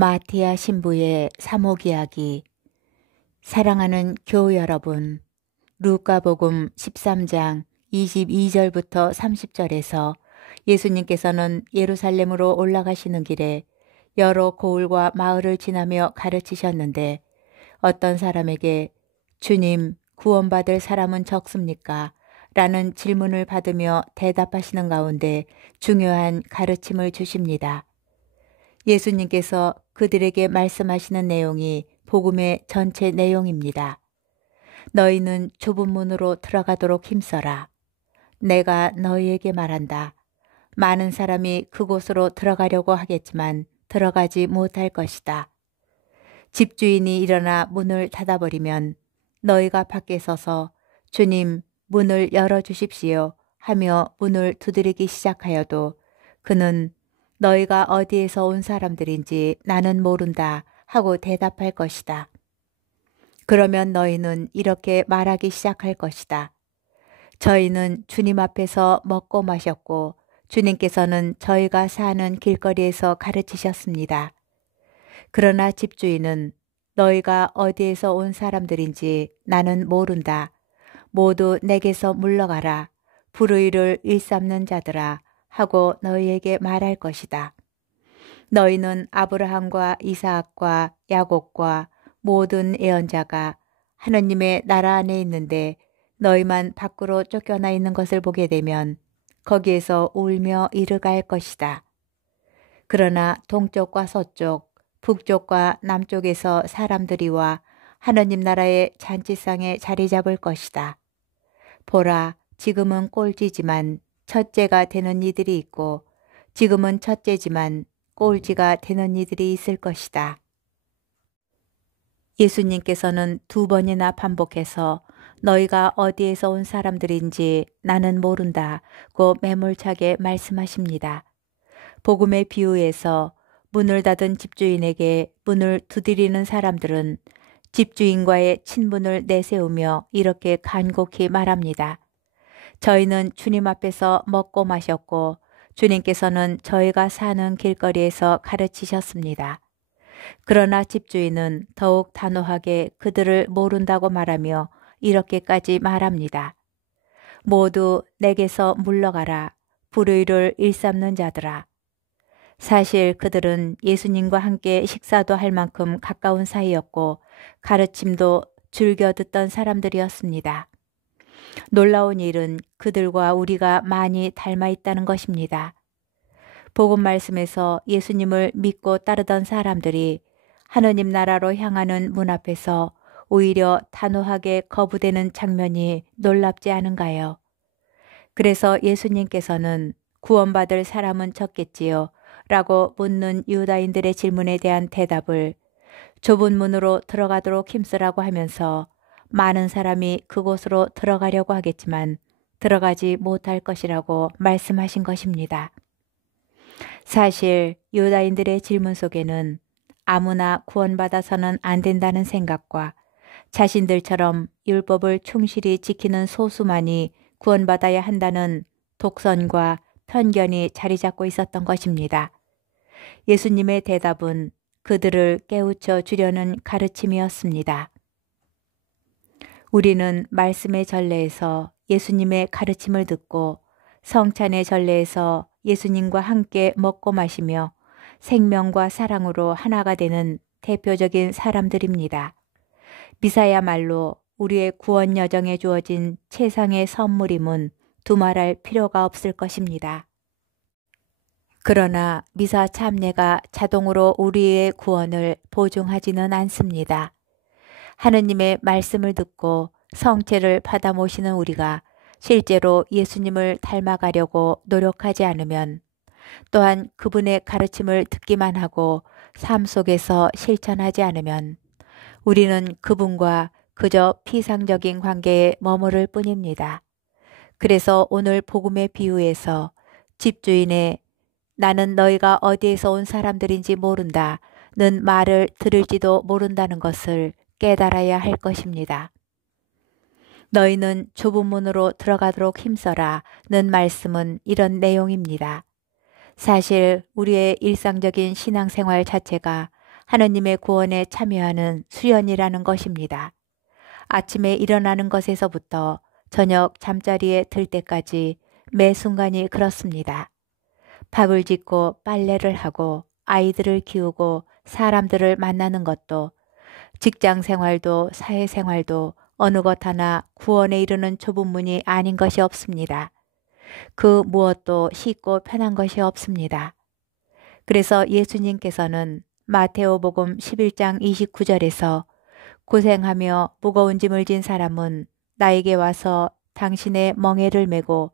마티아 신부의 사목 이야기. 사랑하는 교우 여러분, 루카복음 13장 22절부터 30절에서 예수님께서는 예루살렘으로 올라가시는 길에 여러 고을과 마을을 지나며 가르치셨는데 어떤 사람에게 주님, 구원받을 사람은 적습니까? 라는 질문을 받으며 대답하시는 가운데 중요한 가르침을 주십니다. 예수님께서 그들에게 말씀하시는 내용이 복음의 전체 내용입니다. 너희는 좁은 문으로 들어가도록 힘써라. 내가 너희에게 말한다. 많은 사람이 그곳으로 들어가려고 하겠지만 들어가지 못할 것이다. 집주인이 일어나 문을 닫아버리면 너희가 밖에 서서 주님, 문을 열어주십시오 하며 문을 두드리기 시작하여도 그는 너희가 어디에서 온 사람들인지 나는 모른다 하고 대답할 것이다. 그러면 너희는 이렇게 말하기 시작할 것이다. 저희는 주님 앞에서 먹고 마셨고 주님께서는 저희가 사는 길거리에서 가르치셨습니다. 그러나 집주인은 너희가 어디에서 온 사람들인지 나는 모른다. 모두 내게서 물러가라. 불의를 일삼는 자들아 하고 너희에게 말할 것이다. 너희는 아브라함과 이삭과 야곱과 모든 예언자가 하느님의 나라 안에 있는데 너희만 밖으로 쫓겨나 있는 것을 보게 되면 거기에서 울며 이르갈 것이다. 그러나 동쪽과 서쪽, 북쪽과 남쪽에서 사람들이 와 하느님 나라의 잔치상에 자리 잡을 것이다. 보라, 지금은 꼴찌지만 첫째가 되는 이들이 있고 지금은 첫째지만 꼴찌가 되는 이들이 있을 것이다. 예수님께서는 2번이나 반복해서 너희가 어디에서 온 사람들인지 나는 모른다고 매몰차게 말씀하십니다. 복음의 비유에서 문을 닫은 집주인에게 문을 두드리는 사람들은 집주인과의 친분을 내세우며 이렇게 간곡히 말합니다. 저희는 주님 앞에서 먹고 마셨고 주님께서는 저희가 사는 길거리에서 가르치셨습니다. 그러나 집주인은 더욱 단호하게 그들을 모른다고 말하며 이렇게까지 말합니다. 모두 내게서 물러가라. 불의를 일삼는 자들아. 사실 그들은 예수님과 함께 식사도 할 만큼 가까운 사이였고 가르침도 즐겨 듣던 사람들이었습니다. 놀라운 일은 그들과 우리가 많이 닮아 있다는 것입니다. 복음 말씀에서 예수님을 믿고 따르던 사람들이 하느님 나라로 향하는 문 앞에서 오히려 단호하게 거부되는 장면이 놀랍지 않은가요? 그래서 예수님께서는 구원받을 사람은 적겠지요? 라고 묻는 유다인들의 질문에 대한 대답을 좁은 문으로 들어가도록 힘쓰라고 하면서 많은 사람이 그곳으로 들어가려고 하겠지만 들어가지 못할 것이라고 말씀하신 것입니다. 사실 유다인들의 질문 속에는 아무나 구원받아서는 안 된다는 생각과 자신들처럼 율법을 충실히 지키는 소수만이 구원받아야 한다는 독선과 편견이 자리 잡고 있었던 것입니다. 예수님의 대답은 그들을 깨우쳐 주려는 가르침이었습니다. 우리는 말씀의 전례에서 예수님의 가르침을 듣고 성찬의 전례에서 예수님과 함께 먹고 마시며 생명과 사랑으로 하나가 되는 대표적인 사람들입니다. 미사야말로 우리의 구원 여정에 주어진 최상의 선물임은 두말할 필요가 없을 것입니다. 그러나 미사 참례가 자동으로 우리의 구원을 보증하지는 않습니다. 하느님의 말씀을 듣고 성체를 받아 모시는 우리가 실제로 예수님을 닮아가려고 노력하지 않으면 또한 그분의 가르침을 듣기만 하고 삶 속에서 실천하지 않으면 우리는 그분과 그저 피상적인 관계에 머무를 뿐입니다. 그래서 오늘 복음의 비유에서 집주인의 나는 너희가 어디에서 온 사람들인지 모른다는 말을 들을지도 모른다는 것을 깨달아야 할 것입니다. 너희는 좁은 문으로 들어가도록 힘써라는 말씀은 이런 내용입니다. 사실 우리의 일상적인 신앙생활 자체가 하느님의 구원에 참여하는 수련이라는 것입니다. 아침에 일어나는 것에서부터 저녁 잠자리에 들 때까지 매 순간이 그렇습니다. 밥을 짓고 빨래를 하고 아이들을 키우고 사람들을 만나는 것도, 직장 생활도 사회 생활도 어느 것 하나 구원에 이르는 좁은 문이 아닌 것이 없습니다. 그 무엇도 쉽고 편한 것이 없습니다. 그래서 예수님께서는 마테오복음 11장 29절에서 고생하며 무거운 짐을 진 사람은 나에게 와서 당신의 멍에를 메고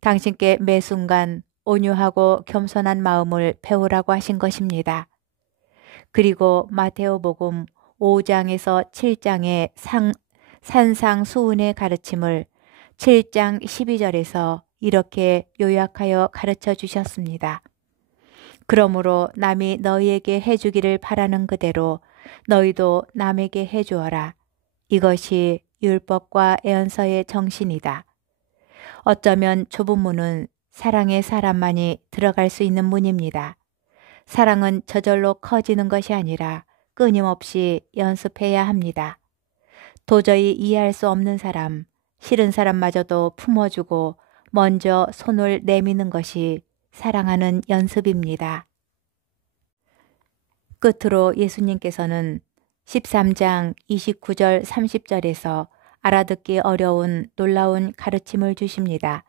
당신께 매 순간 온유하고 겸손한 마음을 배우라고 하신 것입니다. 그리고 마테오복음 5장에서 7장의 산상수훈의 가르침을 7장 12절에서 이렇게 요약하여 가르쳐 주셨습니다. 그러므로 남이 너희에게 해주기를 바라는 그대로 너희도 남에게 해주어라. 이것이 율법과 예언서의 정신이다. 어쩌면 좁은 문은 사랑의 사람만이 들어갈 수 있는 문입니다. 사랑은 저절로 커지는 것이 아니라 끊임없이 연습해야 합니다. 도저히 이해할 수 없는 사람, 싫은 사람마저도 품어주고 먼저 손을 내미는 것이 사랑하는 연습입니다. 끝으로 예수님께서는 13장 29절 30절에서 알아듣기 어려운 놀라운 가르침을 주십니다.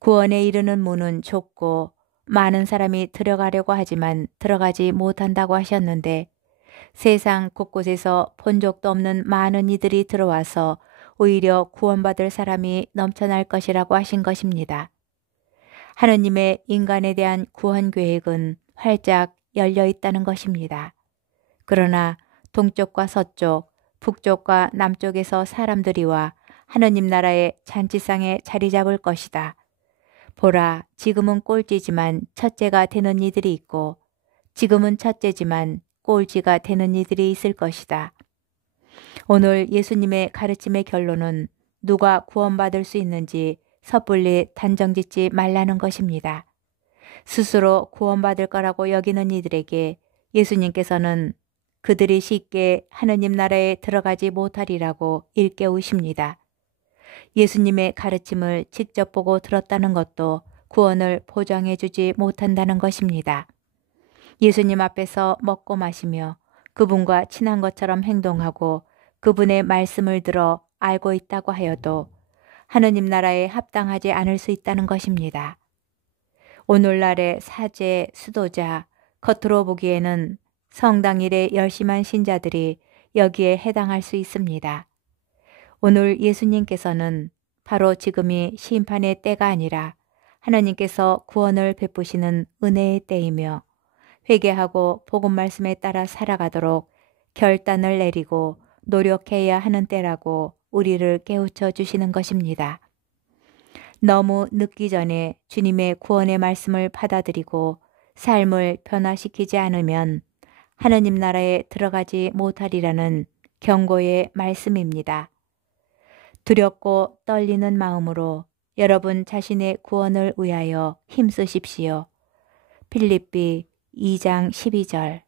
구원에 이르는 문은 좁고 많은 사람이 들어가려고 하지만 들어가지 못한다고 하셨는데 세상 곳곳에서 본 적도 없는 많은 이들이 들어와서 오히려 구원받을 사람이 넘쳐날 것이라고 하신 것입니다. 하느님의 인간에 대한 구원 계획은 활짝 열려 있다는 것입니다. 그러나 동쪽과 서쪽, 북쪽과 남쪽에서 사람들이 와 하느님 나라의 잔치상에 자리 잡을 것이다. 보라, 지금은 꼴찌지만 첫째가 되는 이들이 있고 지금은 첫째지만 꼴찌가 되는 이들이 있을 것이다. 오늘 예수님의 가르침의 결론은 누가 구원받을 수 있는지 섣불리 단정짓지 말라는 것입니다. 스스로 구원받을 거라고 여기는 이들에게 예수님께서는 그들이 쉽게 하느님 나라에 들어가지 못하리라고 일깨우십니다. 예수님의 가르침을 직접 보고 들었다는 것도 구원을 보장해 주지 못한다는 것입니다. 예수님 앞에서 먹고 마시며 그분과 친한 것처럼 행동하고 그분의 말씀을 들어 알고 있다고 하여도 하느님 나라에 합당하지 않을 수 있다는 것입니다. 오늘날의 사제, 수도자, 겉으로 보기에는 성당일에 열심한 신자들이 여기에 해당할 수 있습니다. 오늘 예수님께서는 바로 지금이 심판의 때가 아니라 하나님께서 구원을 베푸시는 은혜의 때이며 회개하고 복음 말씀에 따라 살아가도록 결단을 내리고 노력해야 하는 때라고 우리를 깨우쳐 주시는 것입니다. 너무 늦기 전에 주님의 구원의 말씀을 받아들이고 삶을 변화시키지 않으면 하느님 나라에 들어가지 못하리라는 경고의 말씀입니다. 두렵고 떨리는 마음으로 여러분 자신의 구원을 위하여 힘쓰십시오. 필립비 2장 12절.